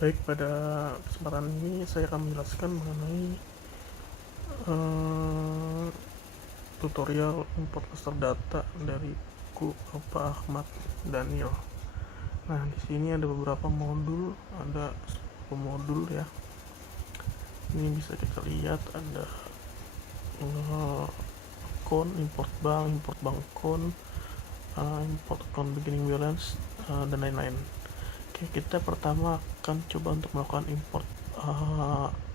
Baik, pada kesempatan ini saya akan menjelaskan mengenai eh, tutorial import master data dari buku Pak Ahmad Daniel. Nah, di sini ada beberapa modul, ada 10 modul ya. Ini bisa kita lihat ada account, import bank account, import account beginning balance, dan lain-lain. Oke, kita pertama akan coba untuk melakukan import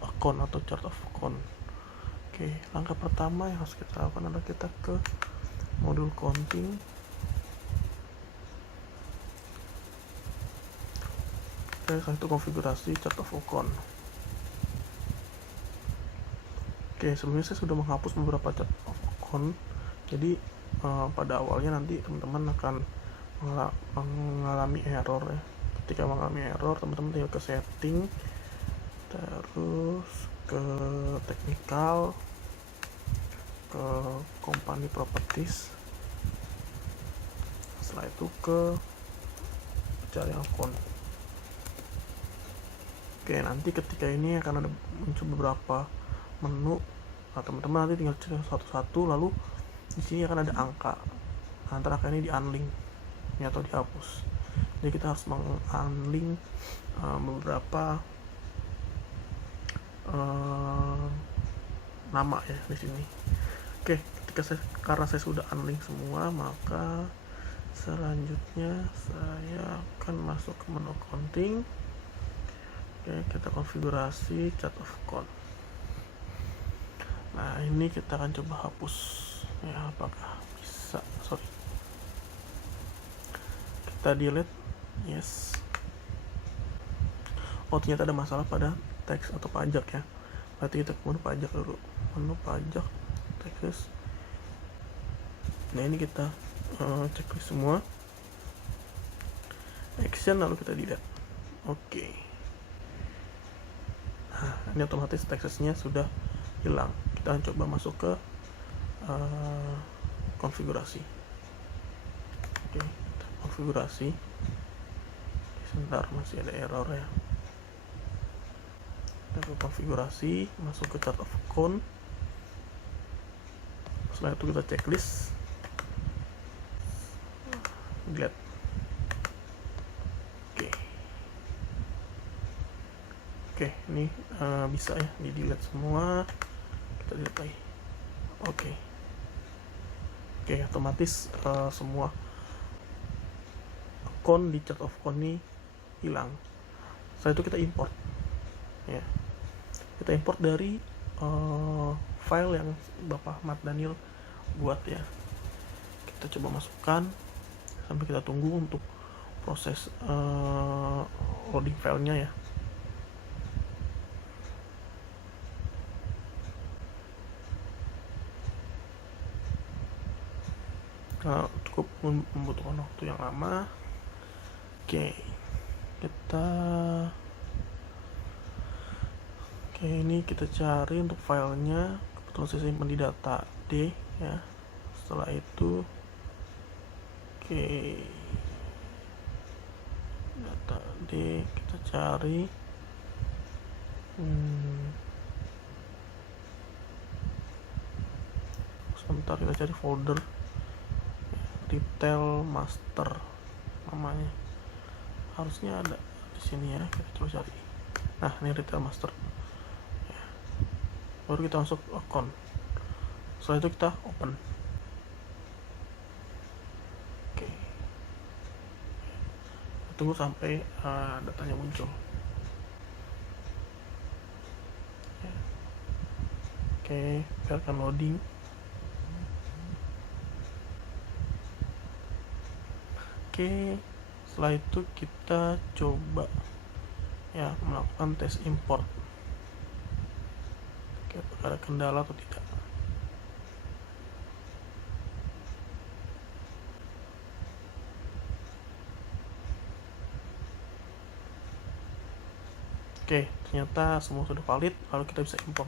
account atau chart of account. Oke, langkah pertama yang harus kita lakukan adalah kita ke modul counting. Setelah itu konfigurasi chart of account. Oke, sebelumnya saya sudah menghapus beberapa chart of account. Jadi pada awalnya nanti teman-teman akan mengalami error ya. Ketika mengalami error, teman-teman tinggal ke setting, terus ke technical, ke company properties, setelah itu ke cari akun. Oke, nanti ketika ini akan ada muncul beberapa menu. Nah, teman-teman nanti tinggal cek satu-satu, lalu di sini akan ada angka. Antara angka ini di unlink ya, atau dihapus. Jadi kita harus meng-unlink beberapa nama ya di sini. Oke, karena saya sudah unlink semua, maka selanjutnya saya akan masuk ke menu accounting. Oke, kita konfigurasi chart of account. Nah, ini kita akan coba hapus ya, apakah bisa. Kita delete, yes. Oh, ternyata ada masalah pada teks atau pajak ya. Berarti kita ke menu pajak dulu, menu pajak, teks. Nah, ini kita checklist semua, action, lalu kita delete. Oke. Nah, ini otomatis teksnya sudah hilang. Kita akan coba masuk ke konfigurasi. Oke, kita konfigurasi. Sebentar, masih ada error ya. Kita ke konfigurasi, masuk ke chart of account. Setelah itu kita checklist, delete. Oke, ini bisa ya di delete semua. Kita delete lagi. Oke, otomatis semua akun di chart of account ini hilang. Setelah itu kita import ya. Kita import dari file yang Bapak Ahmad Daniel buat ya. Kita coba masukkan sampai kita tunggu untuk proses loading filenya ya. Cukup membutuhkan waktu yang lama. Ini kita cari untuk filenya. Kebetulan saya simpan di data D ya. Setelah itu data D kita cari sebentar, kita cari folder retail master namanya, harusnya ada di sini ya. Kita coba cari. Nah, ini retail master ya. Baru kita masuk account. Setelah itu kita open. Oke, tunggu sampai datanya muncul ya. Oke, biarkan loading. Oke, setelah itu kita coba ya melakukan tes import. Oke, apakah ada kendala atau tidak. Oke, ternyata semua sudah valid, lalu kita bisa import.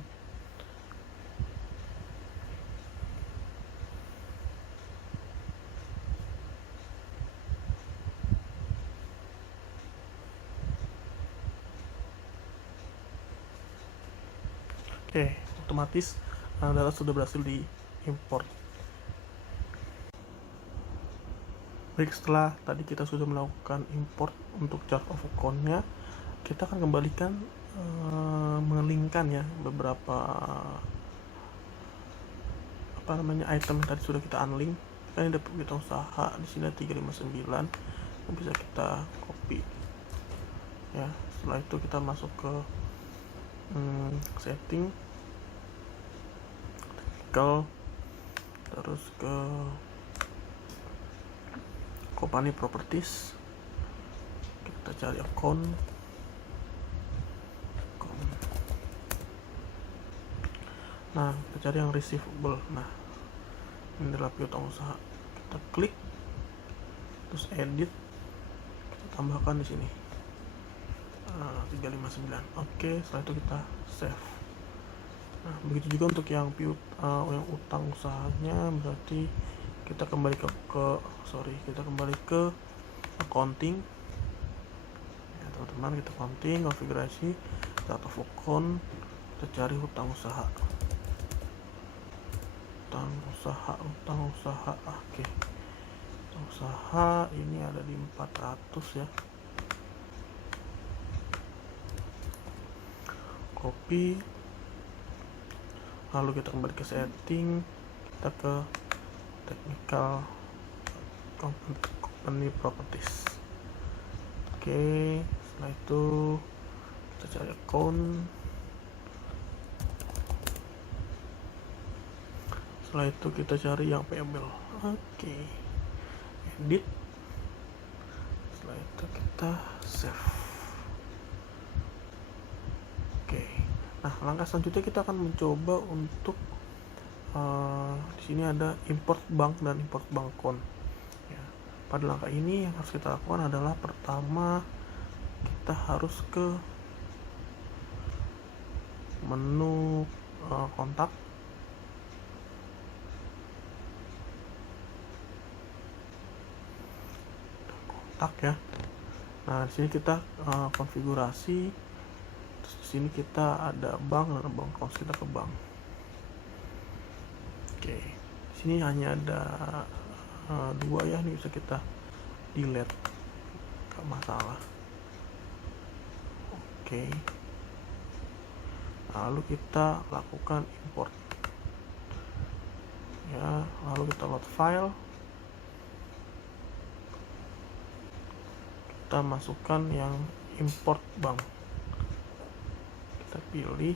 Oke, otomatis data sudah berhasil diimport. Baik, setelah tadi kita sudah melakukan import untuk chart of account-nya, kita akan kembalikan mengelingkan ya beberapa item yang tadi sudah kita unlink. Kan ada kita usaha di sini 359 yang bisa kita copy ya. Setelah itu kita masuk ke setting, technical, terus ke company properties, kita cari account. Nah, kita cari yang receivable. Nah, ini adalah piutang usaha. Kita klik, terus edit, kita tambahkan di sini 359. Oke, setelah itu kita save. Nah, begitu juga untuk yang utang usahanya, berarti kita kembali kita kembali ke accounting ya teman-teman. Kita accounting, konfigurasi, chart of account, kita cari hutang usaha. Hutang usaha. Oke. Hutang usaha ini ada di 400 ya. Copy. Lalu kita kembali ke setting, kita ke technical, company properties. Oke, setelah itu kita cari account. Setelah itu kita cari yang payable. Oke, edit. Setelah itu kita save. Oke. Nah, langkah selanjutnya kita akan mencoba untuk di sini ada import bank dan import bank account. Ya. Pada langkah ini yang harus kita lakukan adalah pertama kita harus ke menu kontak. Ya. Nah, di sini kita konfigurasi. Terus di sini kita ada bank dan bank account, kita ke bank. Oke. Di sini hanya ada 2 ya, ini bisa kita delete, gak masalah. Oke. Lalu kita lakukan import. Ya, lalu kita load file. Kita masukkan yang import bank, kita pilih,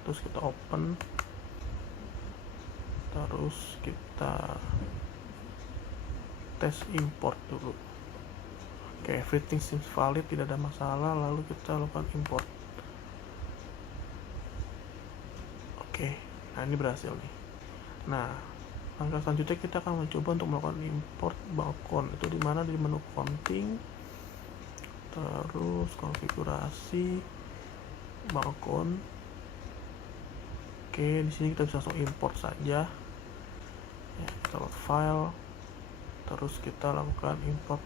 terus kita open, terus kita tes import dulu. Oke, everything seems valid, tidak ada masalah. Lalu kita lakukan import. Oke, nah ini berhasil nih. Nah, langkah selanjutnya kita akan mencoba untuk melakukan import bank account. Itu dimana di menu accounting, terus konfigurasi bank account. Oke, di sini kita bisa langsung import saja. Ya, kita load file, terus kita lakukan import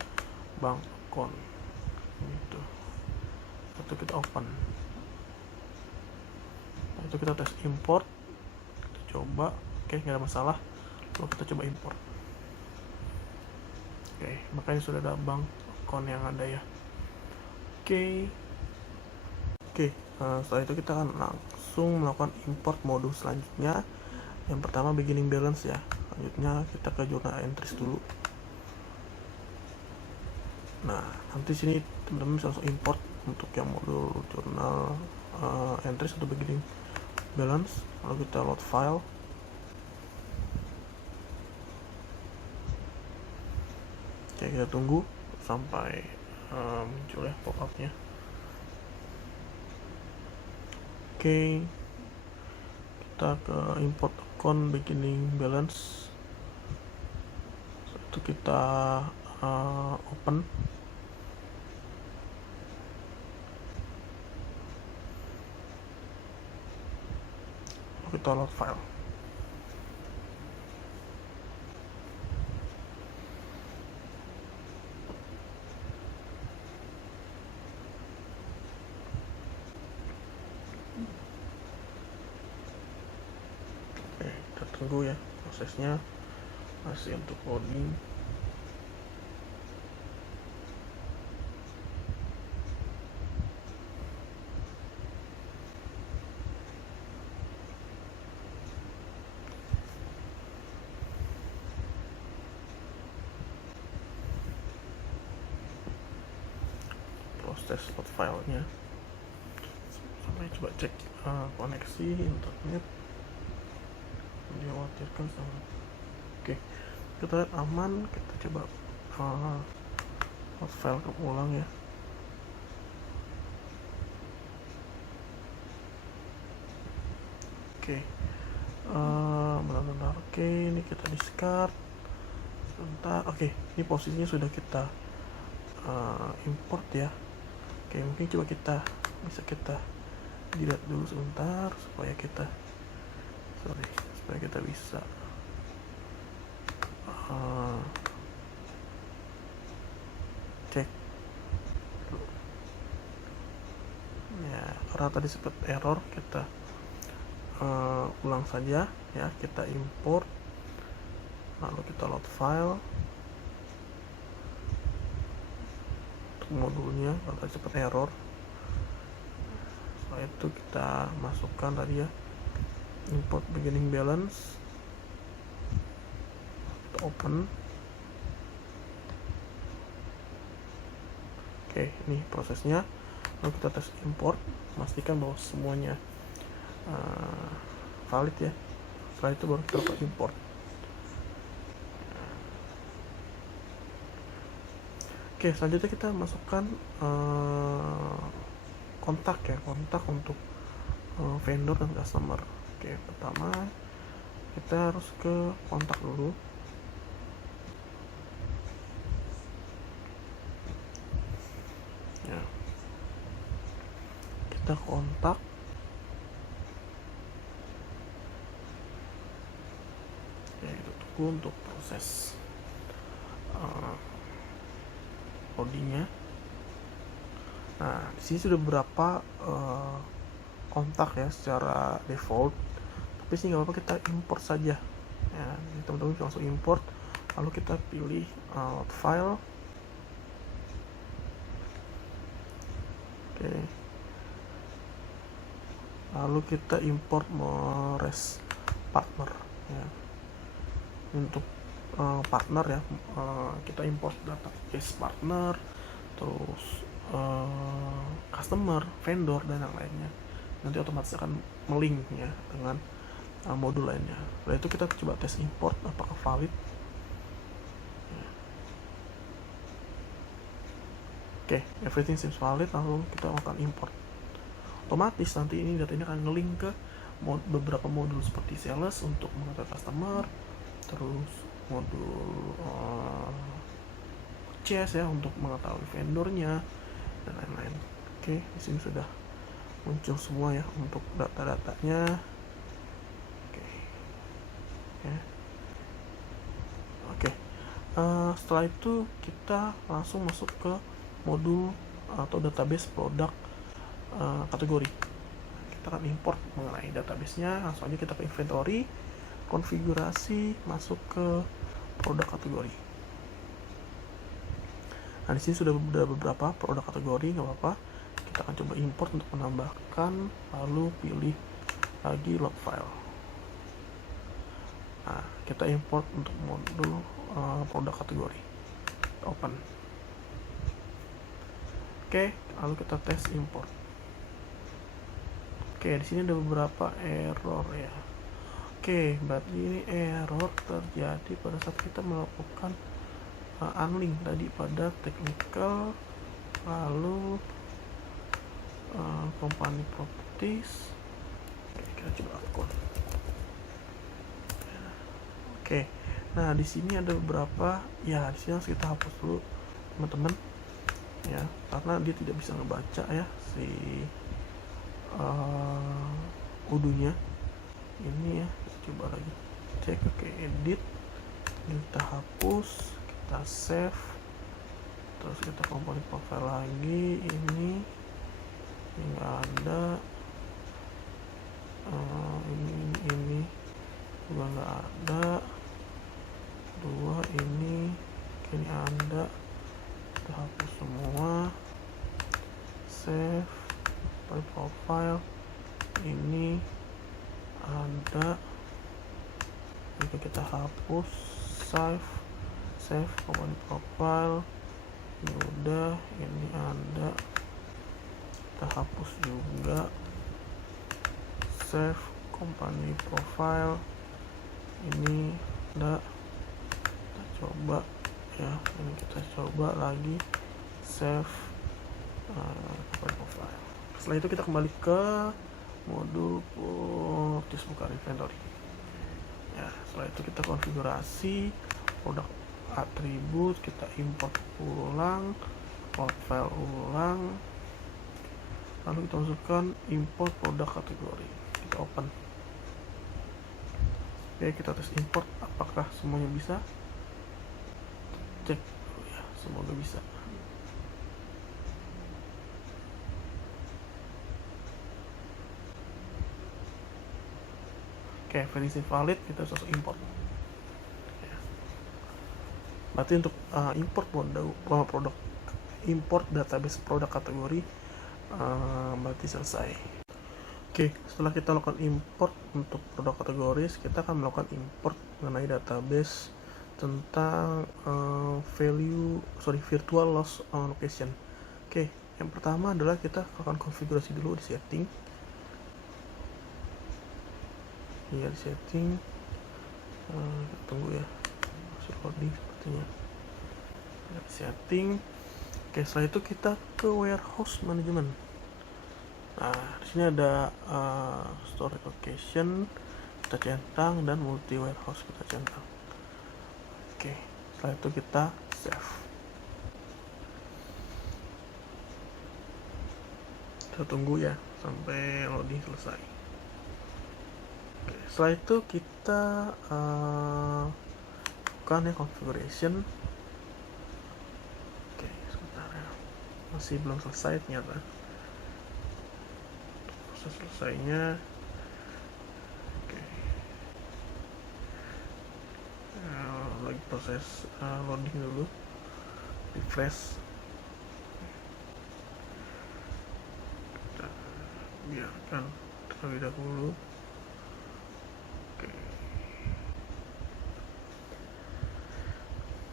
bank account. Gitu. Itu kita open. Nah, itu kita tes import, kita coba. Oke, nggak ada masalah. Lalu kita coba import. Oke, makanya sudah ada bank account yang ada ya. Oke, setelah itu kita akan langsung melakukan import modul selanjutnya. Yang pertama beginning balance ya. Selanjutnya kita ke journal entries dulu. Nah, nanti sini teman-teman bisa langsung import untuk yang modul journal entries atau beginning balance. Lalu kita load file. Oke, kita tunggu sampai muncul ya pop-up-nya. Oke, kita ke import account beginning balance. Itu kita open. Kita load file. tunggu ya, prosesnya masih untuk loading. Proses load filenya sampai coba cek koneksi internet, dikhawatirkan sama. Oke, kita lihat aman, kita coba load file ulang ya. Oke, benar-benar oke. Ini kita discard sebentar. Oke, ini posisinya sudah kita import ya. Oke, mungkin coba bisa kita dilihat dulu sebentar supaya kita bisa cek ya, karena tadi sempat error. Kita ulang saja ya, kita import lalu kita load file untuk modulnya kalau tadi sempat error. Setelah itu kita masukkan tadi ya, import beginning balance, kita open. Oke, ini prosesnya. Lalu kita tes import, pastikan bahwa semuanya valid ya. Setelah itu baru kita import. Oke, selanjutnya kita masukkan kontak untuk vendor dan customer. Oke, pertama kita harus ke kontak dulu. Ya, kita kontak. Ya, kita tunggu untuk proses loadingnya. Nah, di sini sudah beberapa kontak ya secara default, tapi sih nggak apa-apa, kita import saja ya. Teman-teman langsung import, lalu kita pilih load file. Oke, lalu kita import Mores partner ya. Untuk partner ya, kita import database partner, terus customer, vendor, dan yang lainnya. Nanti otomatis akan melink ya dengan modul lainnya. Setelah itu kita coba tes import apakah valid. Oke, everything seems valid. Lalu kita akan import. Otomatis nanti ini data ini akan ngelink ke beberapa modul seperti sales untuk mengetahui customer, terus modul purchase ya untuk mengetahui vendornya, dan lain-lain. Oke, di sini sudah muncul semua ya untuk data-datanya. Oke. Ya. Oke. Setelah itu kita langsung masuk ke modul atau database produk kategori. Kita akan import mengenai database-nya. Langsung aja kita ke inventory, konfigurasi, masuk ke produk kategori. Nah, di sini sudah ada beberapa produk kategori, nggak apa-apa. Kita akan coba import untuk menambahkan, lalu pilih lagi log file. Nah, kita import untuk modul produk kategori. Open. Oke, lalu kita tes import. Oke, di sini ada beberapa error ya. Oke, berarti ini error terjadi pada saat kita melakukan unlink tadi pada technical, lalu company properties. Oke, kita coba akun. Oke, nah di sini ada beberapa ya. Di sini harus kita hapus dulu teman-teman ya, karena dia tidak bisa ngebaca ya si udunya ini ya. Coba lagi cek ke edit, kita hapus, kita save, terus kita komponen profile lagi. Ini nggak ada, ini juga nggak nggak ada. 2 ini ada, kita hapus semua. Save profile, ini ada, itu kita hapus. Save company profile, ini udah, ini ada, kita hapus juga. Save company profile, ini ada, kita coba ya, ini kita coba lagi. Save company profile. Setelah itu kita kembali ke modul buka inventory ya. Setelah itu kita konfigurasi produk atribut, kita import ulang, load file ulang, lalu kita masukkan import produk kategori, kita open. Oke, kita tes import apakah semuanya bisa. Cek dulu ya, semoga bisa. Oke, verisi valid, kita harus import ya. Berarti untuk import produk import database produk kategori berarti selesai. Oke, setelah kita lakukan import untuk produk kategori, kita akan melakukan import mengenai database tentang virtual loss location. Oke, yang pertama adalah kita akan konfigurasi dulu di setting. Ya, di setting, tunggu ya, masih loading sepertinya. Ya, di setting. Oke, setelah itu kita ke warehouse management. Nah, di sini ada storage location, kita centang, dan multi warehouse kita centang. Oke, setelah itu kita save. Kita tunggu ya sampai loading selesai. Oke, setelah itu kita bukan ya configuration. Oke, sebentar ya, masih belum selesai ternyata proses selesainya. Oke, lagi proses loading dulu, refresh. Kita biarkan terlebih dahulu.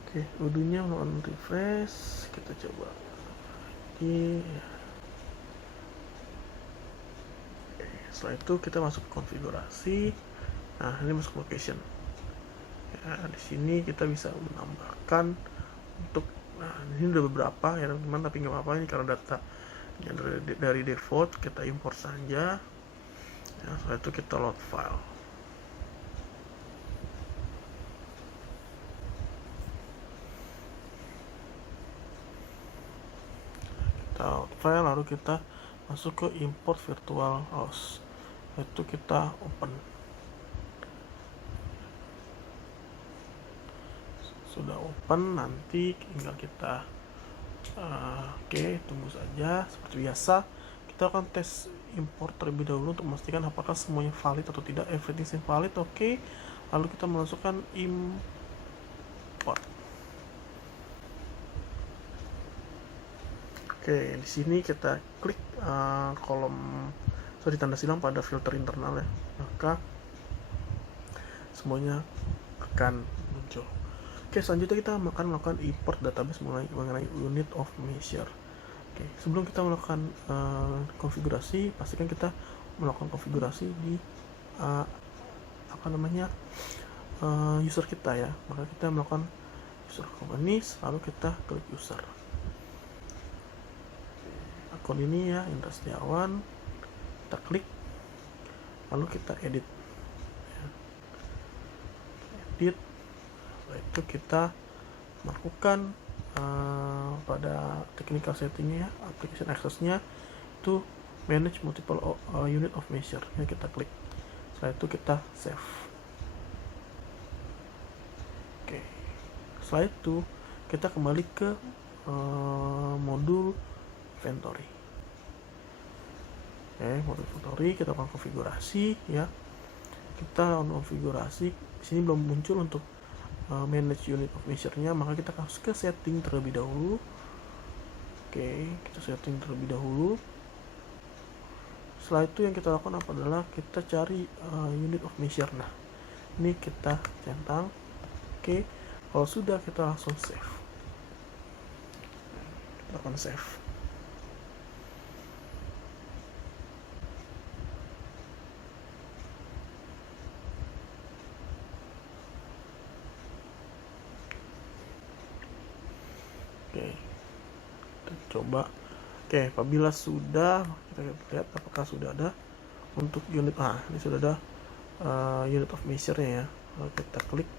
Oke, udunya melakukan refresh, kita coba lagi. Oke, setelah itu kita masuk ke konfigurasi. Nah, ini masuk location. Ya, di sini kita bisa menambahkan untuk, nah ini udah beberapa ya teman-teman, tapi nggak apa-apa, ini karena data yang dari default, kita import saja. Ya, setelah itu kita load file. File, lalu kita masuk ke import virtual host, itu kita open. Sudah open, nanti tinggal kita oke, tunggu saja. Seperti biasa, kita akan tes import terlebih dahulu untuk memastikan apakah semuanya valid atau tidak. Everything is valid, oke. Lalu kita masukkan import. Oke, di sini kita klik kolom tanda silang pada filter internal ya, maka semuanya akan muncul. Oke, selanjutnya kita akan melakukan import database mengenai unit of measure. Oke, sebelum kita melakukan konfigurasi, pastikan kita melakukan konfigurasi di user kita ya. Maka kita melakukan user companies, lalu kita klik user. Akun ini ya, Indra Setiawan, kita klik, lalu kita edit. Setelah itu kita melakukan pada technical settingnya, application accessnya itu manage multiple unit of measure. Ini kita klik. Setelah itu kita save. Oke. Setelah itu kita kembali ke modul inventory. Oke, modul inventory kita akan konfigurasi ya. kita konfigurasi. Di sini belum muncul untuk manage unit of measure-nya, maka kita harus ke setting terlebih dahulu. Oke, kita setting terlebih dahulu. Setelah itu yang kita lakukan adalah kita cari unit of measure. Nah, ini kita centang. Oke, kalau sudah kita langsung save. Kita akan save. Oke, kita coba. Oke, apabila sudah, kita lihat apakah sudah ada untuk unit. Ini sudah ada unit of measure-nya ya. Lalu kita klik,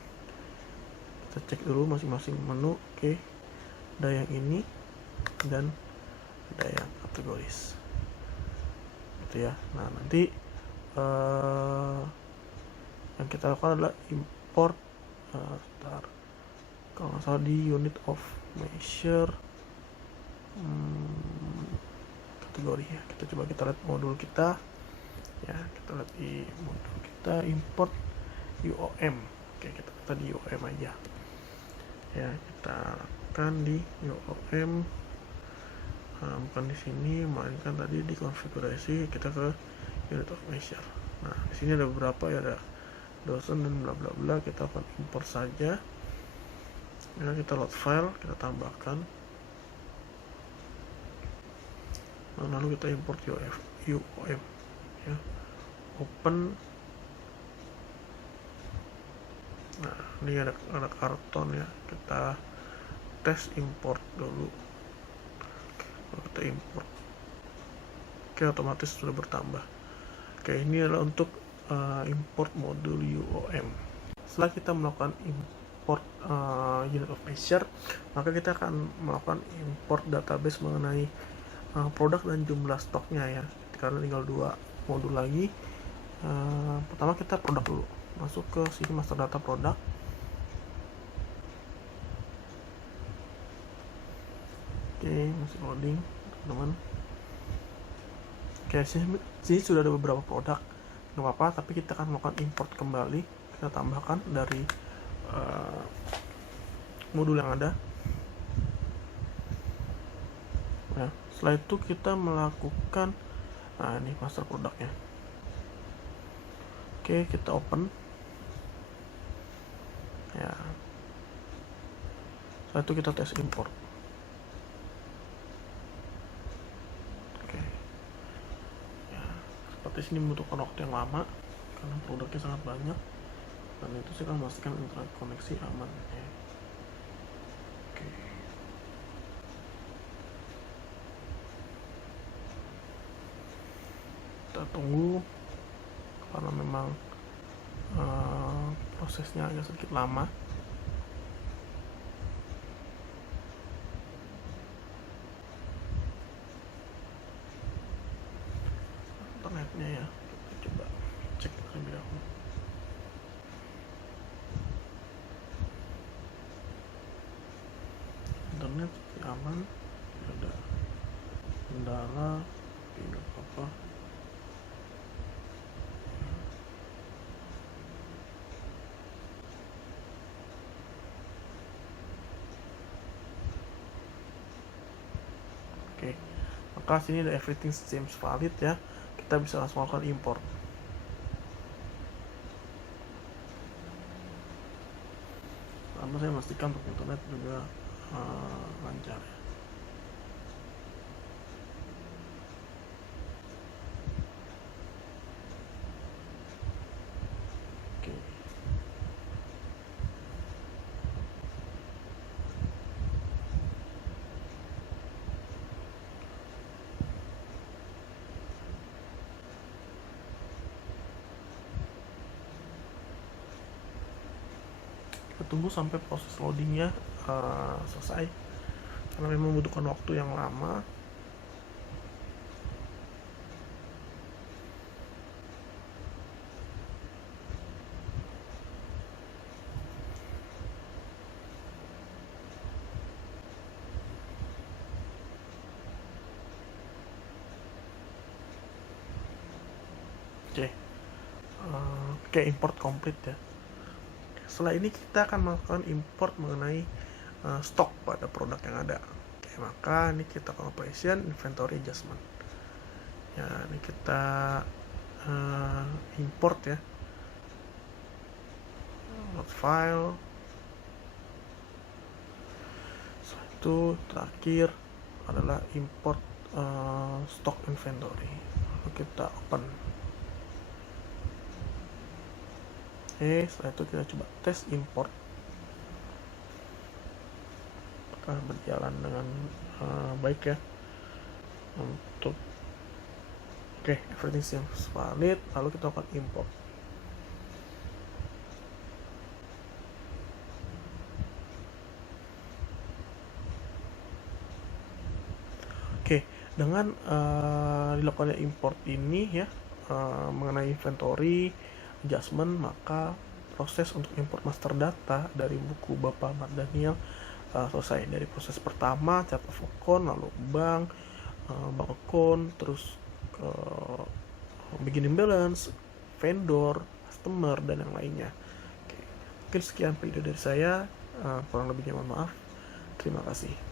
kita cek dulu masing-masing menu. Oke, ada yang ini dan ada yang kategoris, gitu ya. Nah, nanti yang kita lakukan adalah import kalau nggak salah di unit of measure kategori ya. Kita coba kita lihat modul kita ya, kita lihat di modul kita import UOM. Oke, kita tadi UOM aja ya, kita lakukan di UOM, bukan di sini, melainkan tadi di konfigurasi kita ke unit of measure. Nah, di sini ada beberapa ya, ada dosen dan bla bla bla. Kita akan import saja ya, kita load file, kita tambahkan, lalu kita import UOM ya, open. Nah, ini ada karton ya, kita tes import dulu. Lalu kita import. Oke, otomatis sudah bertambah. Oke, ini adalah untuk import modul UOM. Setelah kita melakukan import unit of measure, maka kita akan melakukan import database mengenai produk dan jumlah stoknya ya, karena tinggal 2 modul lagi. Pertama kita produk dulu, masuk ke sini master data produk. Oke, masih loading teman-teman. Oke, sini sudah ada beberapa produk, nggak apa-apa, tapi kita akan melakukan import kembali, kita tambahkan dari modul yang ada ya. Setelah itu kita melakukan ini master produknya. Oke, kita open ya. Setelah itu kita tes import. Oke ya, seperti sini membutuhkan waktu yang lama karena produknya sangat banyak, dan itu saya akan memastikan internet koneksi aman ya. Oke, kita tunggu karena memang prosesnya agak sedikit lama. Internetnya ya, kita coba cek terlebih dahulu. Internet aman, tidak ada kendala, tidak apa-apa. Oke, maka sini ada everything seems valid ya, kita bisa langsung lakukan import. Karena saya memastikan untuk internet juga lancar ya. Oke. Kita tunggu sampai proses loadingnya selesai, karena memang membutuhkan waktu yang lama. Oke, kayak import komplit ya. Setelah ini kita akan melakukan import mengenai stok pada produk yang ada. Oke, maka ini kita operation inventory adjustment. Ya, ini kita import ya. Load file. Setelah itu terakhir adalah import stock inventory. Lalu kita open. Oke, setelah itu kita coba tes import. Apakah berjalan dengan baik ya untuk everything seems valid. Lalu kita akan import. Dengan dilakukannya import ini ya mengenai inventory adjustment, maka proses untuk import master data dari buku Bapak Ahmad Daniel selesai. Dari proses pertama chart of account, lalu bank account, terus beginning balance, vendor, customer, dan yang lainnya. Oke. Mungkin sekian video dari saya, kurang lebihnya mohon maaf. Terima kasih.